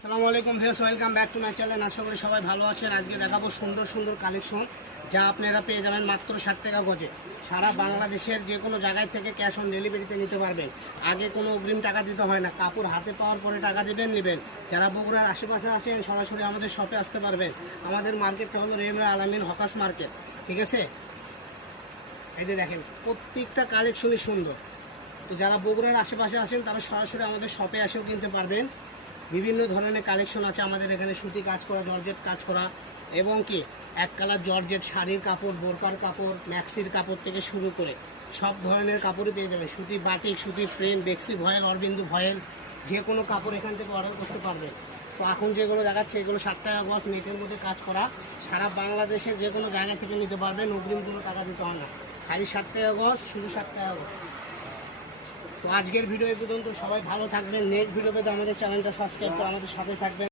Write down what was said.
আসসালামু আলাইকুম views welcome back to my channel. আশা করি সবাই ভালো আছেন। আজকে দেখাবো সুন্দর সুন্দর কালেকশন যা আপনারা পেয়ে যাবেন মাত্র ষাট টাকা গজে। সারা বাংলাদেশের যে কোনো জায়গায় থেকে ক্যাশ অন ডেলিভারিতে নিতে পারবেন। আগে কোনো অগ্রিম টাকা দিতে হয় না। কাপড় হাতে পাওয়ার পরে টাকা দেবেন, নেবেন। যারা বগুড়ার আশেপাশে আছেন, সরাসরি আমাদের শপে আসতে পারবেন। আমাদের মার্কেটটা হলো রেমরা আলামিন হকাস মার্কেট, ঠিক আছে? এই যে দেখেন, প্রত্যেকটা কালেকশনই সুন্দর। যারা বগুড়ার আশেপাশে আছেন, তারা সরাসরি আমাদের শপে এসেও কিনতে পারবেন। বিভিন্ন ধরনের কালেকশন আছে। আমাদের এখানে সুতি কাজ করা, জর্জেট কাজ করা এবং কি, এক কালার জর্জেট শাড়ির কাপড়, বোরকার কাপড় ম্যাক্সির কাপড় থেকে শুরু করে সব ধরনের কাপড়ই পেয়ে যাবে সুতি বাটিক সুতি ফ্রেম বেক্সি ভয়েল, অরবিন্দু ভয়েল, যে কোনো কাপড় এখান থেকে অর্ডার করতে পারবেন। তো এখন যেগুলো দেখাচ্ছে, এগুলো ষাট টাকা গজ, নেটের মধ্যে কাজ করা। সারা বাংলাদেশের যে কোনো জায়গা থেকে নিতে পারবেন, অগ্রিম কোনো টাকা দিতে হয় না। খালি ষাট টাকা গজ, শুধু ষাট টাকা তো আজকের ভিডিও এই পর্যন্ত। সবাই ভালো থাকবেন। নেক্সট ভিডিও পেতে আমাদের চ্যানেলটা সাবস্ক্রাইব করে আমাদের সাথে থাকবেন।